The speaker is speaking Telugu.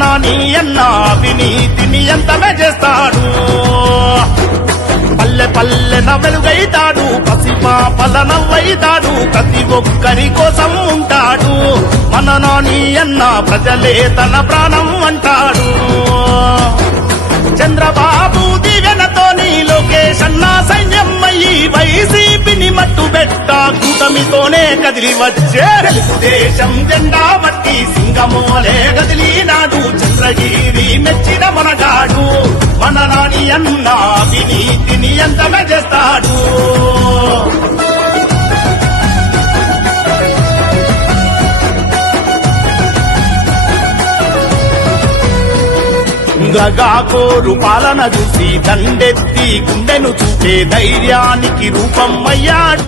నాని అన్న అవినీతిని ఎంతమే చేస్తాడు పల్లె పల్లెన వెలుగైతాడు పసిపాపల నవ్వైతాడు ప్రతి ఒక్కరి కోసం ఉంటాడు మన నాని అన్న ప్రజలే తన ప్రాణం అంటాడు చంద్రబాబు దివ్యనతోని లోకేష్ అన్న సైన్యం అయ్యి వైసీపీని మట్టు పెట్ట కూటమితోనే కదిలి వచ్చే తెలుగుదేశం జెండా మట్టి సింగమోలే కదిలినాడు చంద్రగిరి మెచ్చిన మనగాడు మన నాని అన్న అవినీతిని ఎంతగా చేస్తాడు గగాకోరు పాలన చూసి దండెత్తి గుండెను చూపే ధైర్యానికి రూపం అయ్యాడు